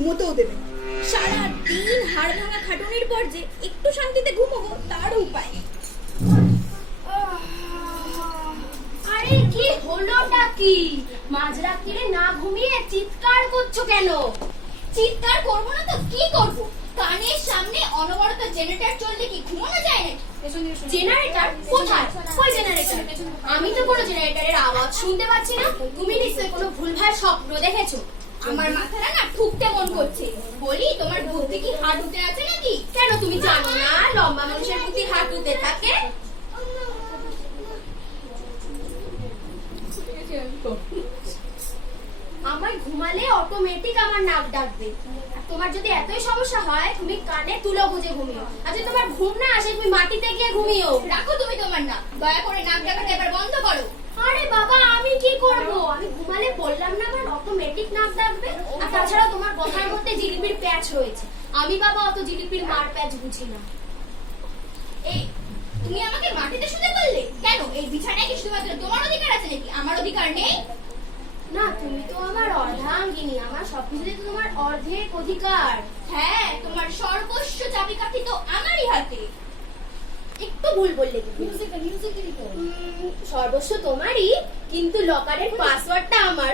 ঘুমোতেও দেবে না। সারাদিন হাড় ভাঙা খাটুনির পর যে একটু শান্তিতে ঘুমোবো তার উপায় নেই। আরে কি হলোটা কি? মাঝরাত্রিরে না ঘুমিয়ে চিৎকার করছো কেন? চিৎকার করবো না তো কি করবো? কানের সামনে অনবরত জেনারেটর চললে কি ঘুমানো যায় না? জেনারেটর কোথায়? কই জেনারেটর? আমি তো কোনো জেনারেটরের আওয়াজ শুনতে পাচ্ছি না। তুমি নিশ্চয়ই কোনো ভুলভাল স্বপ্ন দেখেছো। আমার মাথাটা না ঠুকতে মন করছে। বলি, তোমার বুদ্ধি কি হাঁটুতে আছে নাকি? কেন তুমি জানো না লম্বা মানুষের বুদ্ধি হাঁটুতে থাকে? আমার ঘুমালে অটোমেটিক আমার নাক ডাকবে। আর তোমার যদি এতই সমস্যা হয় তুমি কানে তুলো গুজে ঘুমিও। আর যদি তোমার ঘুম না আসে তুমি মাটিতে গিয়ে ঘুমিও। রাখো তুমি তোমার নাক, দয়া করে নাক ডাকাটা এবার বন্ধ করো। আরে বাবা, আমি কি করব? আমি ঘুমালে বললাম না আমার অটোমেটিক নাক ডাকবে। আর তাছাড়া তোমার কথার মধ্যে জিলিপির প্যাচ রয়েছে। আমি বাবা অত জিলিপির মার প্যাচ বুঝি না। এই তুমি আমাকে মাটিতে শুতে বললে কেন? এই বিছানায় কি শুধুমাত্র তোমার অধিকার আছে নাকি আমার অধিকার নেই? না, তুমি তো আমার অর্ধাঙ্গিনী, আমার সবকিছুতে তো তোমার অর্ধেক অধিকার। হ্যাঁ, তোমার সর্বস্ব চাবিকাঠি তো আমারই হাতে। একটু ভুল বললে তুমি। সর্বস্ব তোমারই, কিন্তু লকারের পাসওয়ার্ডটা আমার।